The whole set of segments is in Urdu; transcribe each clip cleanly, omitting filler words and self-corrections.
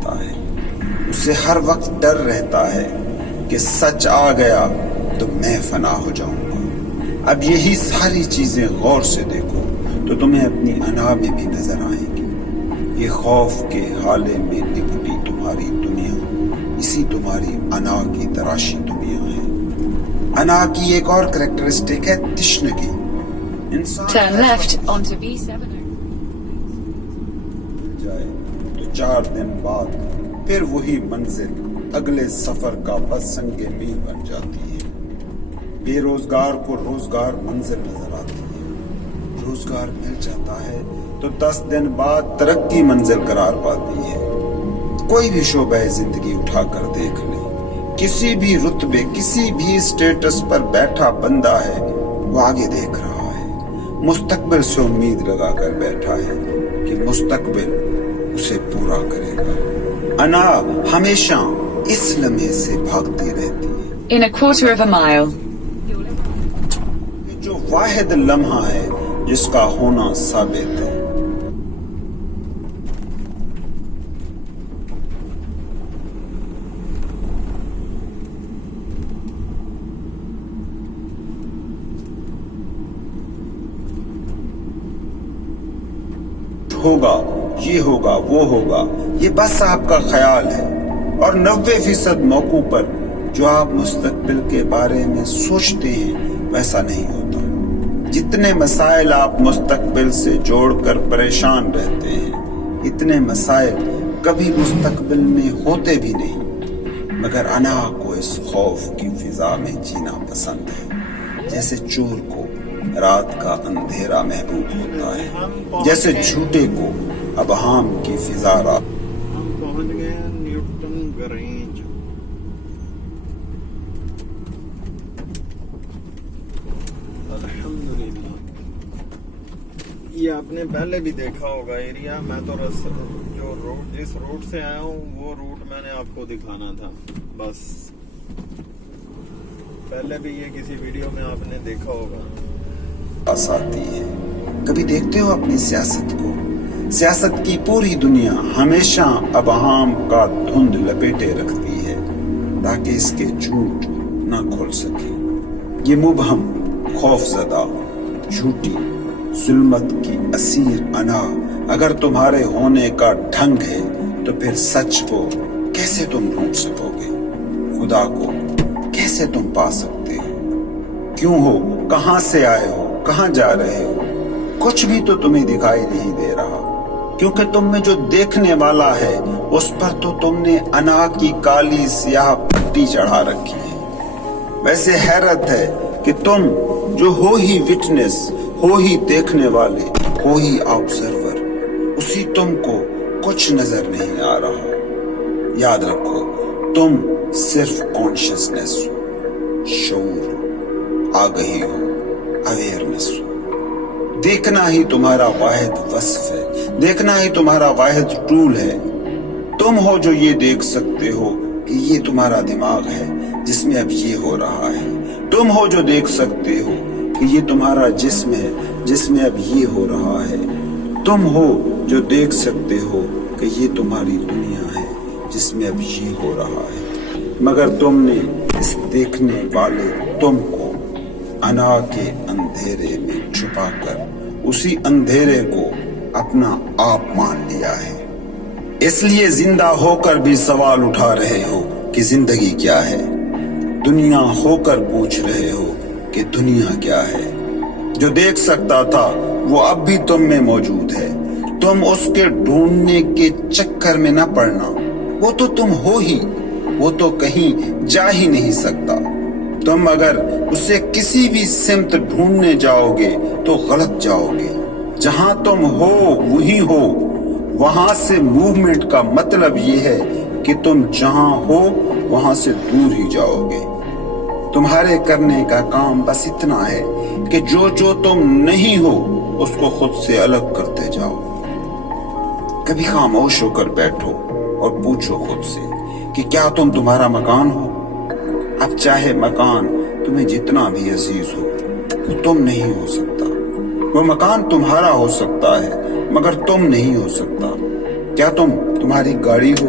رہتا ہے. اسے ہر وقت ڈر رہتا ہے کہ سچ آ گیا تو میں فنا ہو جاؤں گا. اب یہی ساری چیزیں غور سے دیکھو تو تمہیں اپنی انا میں بھی نظر آئیں گی. یہ خوف کے حالے میں لپٹی تمہاری دنیا اسی تمہاری انا کی تراشی دنیا ہے. انا کی ایک اور کریکٹرسٹک ہے تشنگی. Turn left onto B7. جائے تو 4 دن بعد پھر وہی منزل اگلے سفر کا بس سنگ میل بن جاتی ہے. بے روزگار کو روزگار منزل نظر آتی ہے. روزگار مل جاتا ہے تو 10 دن بعد ترقی منزل قرار پاتی ہے. کوئی بھی شعبہ زندگی اٹھا کر دیکھ لے, کسی بھی رتبے کسی بھی اسٹیٹس پر بیٹھا بندہ ہے وہ آگے دیکھ رہا ہے, مستقبل سے امید لگا کر بیٹھا ہے کہ مستقبل اسے پورا کرے گا. انا ہمیشہ اس لمحے سے بھاگتی رہتی ہے. In a quarter of a mile. جو واحد لمحہ ہے جس کا ہونا ثابت ہے. ہوگا, یہ ہوگا, وہ ہوگا, یہ بس آپ کا خیال ہے. اور 90% موقعوں پر جو آپ مستقبل کے بارے میں سوچتے ہیں ویسا نہیں ہوتا. جتنے مسائل آپ مستقبل سے جوڑ کر پریشان رہتے ہیں اتنے مسائل کبھی مستقبل میں ہوتے بھی نہیں. مگر انا کو اس خوف کی فضا میں جینا پسند ہے. جیسے چور کو رات کا اندھیرا محبوب ہوتا ہے, جیسے جھوٹے کو ابہام کی فضا رات. ہم پہنچ گئے نیوٹن گرینج. الحمدللہ. یہ آپ نے پہلے بھی دیکھا ہوگا ایریا. میں تو جو روڈ جس روڈ سے آیا ہوں وہ روٹ میں نے آپ کو دکھانا تھا بس. پہلے بھی یہ کسی ویڈیو میں آپ نے دیکھا ہوگا. آتی ہے. کبھی دیکھتے ہو اپنی سیاست کو؟ سیاست کی پوری دنیا ہمیشہ ابہام کا دھند لپیٹے رکھتی ہے تاکہ اس کے جھوٹ نہ کھل سکے. یہ مبہم, خوف زدہ, جھوٹی, ظلمت کی اسیر انا اگر تمہارے ہونے کا ڈھنگ ہے تو پھر سچ کو کیسے تم ڈھونڈ سکو گے؟ خدا کو کیسے تم پا سکتے ہو؟ کیوں ہو, کہاں سے آئے ہو, کہاں جا رہے ہو؟ کچھ بھی تو تمہیں دکھائی نہیں دے رہا, کیونکہ تم میں جو دیکھنے والا ہے اس پر تو تم نے انا کی کالی سیاہ پٹی چڑھا رکھی ہے. ویسے حیرت ہے کہ تم جو ہو ہی وٹنس, ہو ہی دیکھنے والے, ہو ہی آبزرور, اسی تم کو کچھ نظر نہیں آ رہا. یاد رکھو تم صرف کانشیسنس ہو, شعور ہو, آگہی ہو, اویئرنس ہو. دیکھنا ہی تمہارا واحد وصف ہے, دیکھنا ہی تمہارا واحد ٹول ہے. تم ہو جو یہ دیکھ سکتے ہو کہ یہ تمہارا دماغ ہے جس میں اب یہ ہو رہا ہے. تم ہو جو دیکھ سکتے ہو کہ یہ تمہارا جسم ہے جس میں اب یہ ہو رہا ہے. تم ہو جو دیکھ سکتے ہو کہ یہ تمہاری دنیا ہے جس میں اب یہ ہو رہا ہے. مگر تم نے اس دیکھنے والے تم کو انا کے اندھیرے میں چھپا کر اسی اندھیرے کو اپنا آپ مان لیا ہے. اس لیے زندہ ہو کر بھی سوال اٹھا رہے ہو کہ زندگی کیا ہے. دنیا ہو کر پوچھ رہے ہو کہ دنیا کیا ہے. جو دیکھ سکتا تھا وہ اب بھی تم میں موجود ہے. تم اس کے ڈھونڈنے کے چکر میں نہ پڑنا. وہ تو تم ہو ہی, وہ تو کہیں جا ہی نہیں سکتا. تم اگر اسے کسی بھی سمت ڈھونڈنے جاؤ گے تو غلط جاؤ گے. جہاں تم ہو وہی ہو. وہاں سے موومنٹ کا مطلب یہ ہے کہ تم جہاں ہو وہاں سے دور ہی جاؤ گے. تمہارے کرنے کا کام بس اتنا ہے کہ جو تم نہیں ہو اس کو خود سے الگ کرتے جاؤ. کبھی خاموش ہو کر بیٹھو اور پوچھو خود سے کہ کیا تم تمہارا مکان ہو؟ اب چاہے مکان تمہیں جتنا بھی عزیز ہو وہ تم نہیں ہو سکتا. وہ مکان تمہارا ہو سکتا ہے مگر تم نہیں ہو سکتا. کیا تم تمہاری گاڑی ہو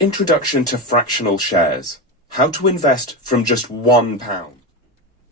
Introduction to fractional shares. How to invest from just £1.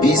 20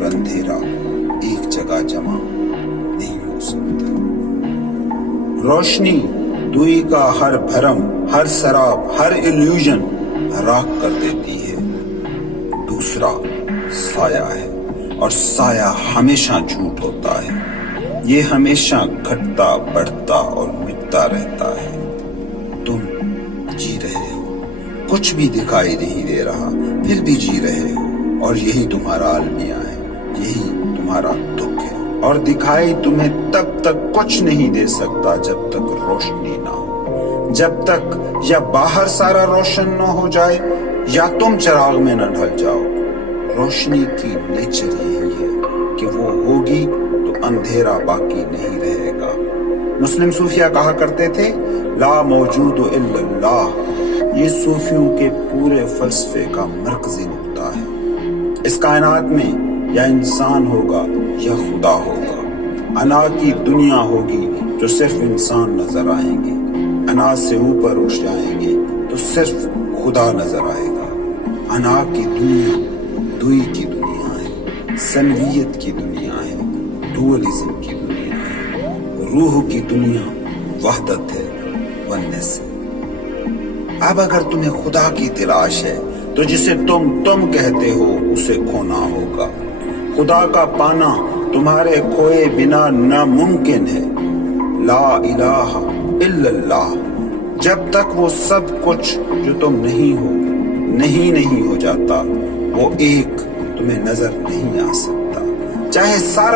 اور اندھیرا ایک جگہ جمع نہیں ہو سکتے. روشنی دوئی کا ہر بھرم، ہر سراب، ہر ایلیوژن راکھ کر دیتی ہے. دوسرا سایہ ہے، اور سایہ ہمیشہ جھوٹ ہوتا ہے. یہ ہمیشہ گھٹتا بڑھتا اور مٹتا رہتا ہے. تم جی رہے ہو، کچھ بھی دکھائی نہیں دے رہا، پھر بھی جی رہے ہو، اور یہی تمہارا المیہ ہے، یہی تمہارا دکھ ہے. اور دکھائی تمہیں تب تک کچھ نہیں دے سکتا جب تک روشنی نہ ہو. جب تک یا باہر سارا روشن نہ ہو جائے یا تم چراغ میں نہ ڈھل جاؤ. روشنی کی نیچر یہی ہے کہ وہ ہوگی تو اندھیرا باقی نہیں رہے گا. مسلم صوفیہ کہا کرتے تھے لا موجود الا اللہ. یہ صوفیوں کے پورے فلسفے کا مرکزی نقطہ ہے. اس کائنات میں یا انسان ہوگا یا خدا ہوگا. انا کی دنیا ہوگی جو صرف انسان نظر آئیں گے. انا سے اوپر اٹھ جائیں گے تو صرف خدا نظر آئے گا. انا کی دنیا دوئی کی دنیا ہے، سنویت کی دنیا ہے، ڈوئلزم کی دنیا ہے. روح کی دنیا وحدت ہے، ونس ہے. اب اگر تمہیں خدا کی تلاش ہے تو جسے تم کہتے ہو اسے کھونا ہوگا. خدا کا پانا تمہارے کھوئے بنا ناممکن ہے. لا الہ الا اللہ. جب تک وہ سب کچھ جو تم نہیں ہو نہیں ہو جاتا، وہ ایک تمہیں نظر نہیں آ سکتا. چاہے سارا